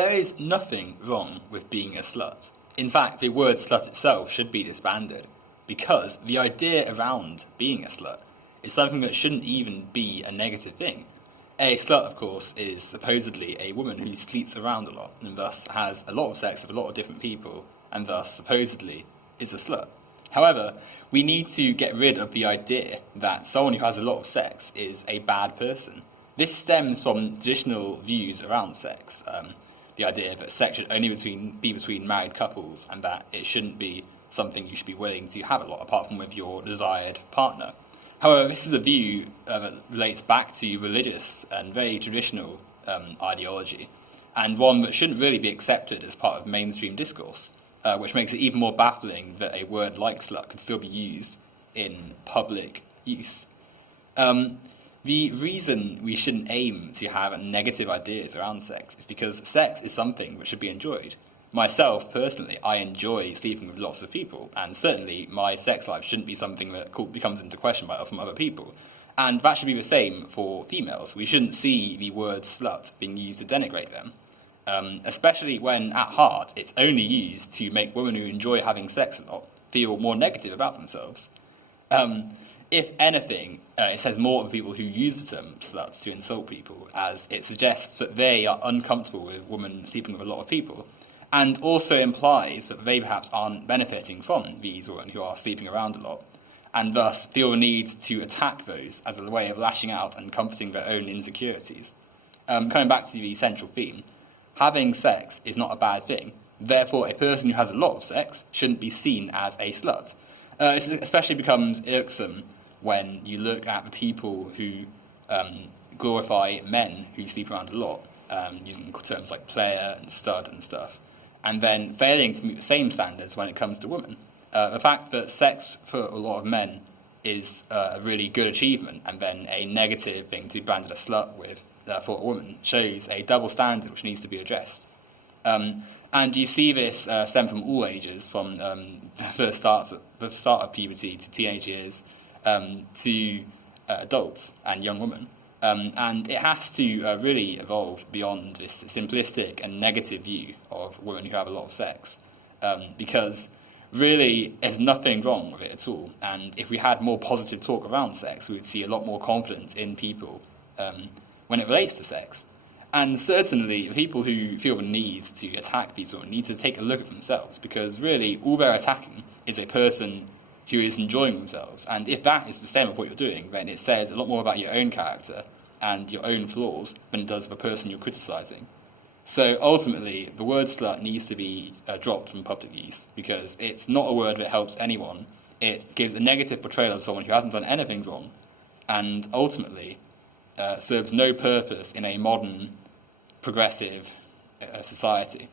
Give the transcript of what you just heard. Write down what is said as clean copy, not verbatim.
There is nothing wrong with being a slut. In fact, the word slut itself should be disbanded, because the idea around being a slut is something that shouldn't even be a negative thing. A slut, of course, is supposedly a woman who sleeps around a lot, and thus has a lot of sex with a lot of different people, and thus, supposedly, is a slut. However, we need to get rid of the idea that someone who has a lot of sex is a bad person. This stems from traditional views around sex. The idea that sex should only be between married couples, and that it shouldn't be something you should be willing to have a lot, apart from with your desired partner. However, this is a view that relates back to religious and very traditional ideology, and one that shouldn't really be accepted as part of mainstream discourse, which makes it even more baffling that a word like slut could still be used in public use. The reason we shouldn't aim to have negative ideas around sex is because sex is something which should be enjoyed. Myself, personally, I enjoy sleeping with lots of people, and certainly my sex life shouldn't be something that becomes into question from other people. And that should be the same for females. We shouldn't see the word slut being used to denigrate them, especially when, at heart, it's only used to make women who enjoy having sex a lot feel more negative about themselves. If anything, it says more of people who use the term sluts to insult people, as it suggests that they are uncomfortable with women sleeping with a lot of people, and also implies that they perhaps aren't benefiting from these women who are sleeping around a lot, and thus feel a need to attack those as a way of lashing out and comforting their own insecurities. Coming back to the central theme, having sex is not a bad thing. Therefore, a person who has a lot of sex shouldn't be seen as a slut. It especially becomes irksome when you look at the people who glorify men who sleep around a lot, using terms like player and stud and stuff, and then failing to meet the same standards when it comes to women. The fact that sex for a lot of men is a really good achievement, and then a negative thing to be branded a slut with for a woman, shows a double standard which needs to be addressed. And you see this stem from all ages, from the start of puberty to teenage years, to adults and young women. And it has to really evolve beyond this simplistic and negative view of women who have a lot of sex, because really there's nothing wrong with it at all. And if we had more positive talk around sex, we would see a lot more confidence in people when it relates to sex. And certainly, people who feel the need to attack people need to take a look at themselves, because really all they're attacking is a person who is enjoying themselves. And if that is the stem of what you're doing, then it says a lot more about your own character and your own flaws than it does the person you're criticising. So ultimately, the word slut needs to be dropped from public use, because it's not a word that helps anyone. It gives a negative portrayal of someone who hasn't done anything wrong, and ultimately serves no purpose in a modern, progressive society.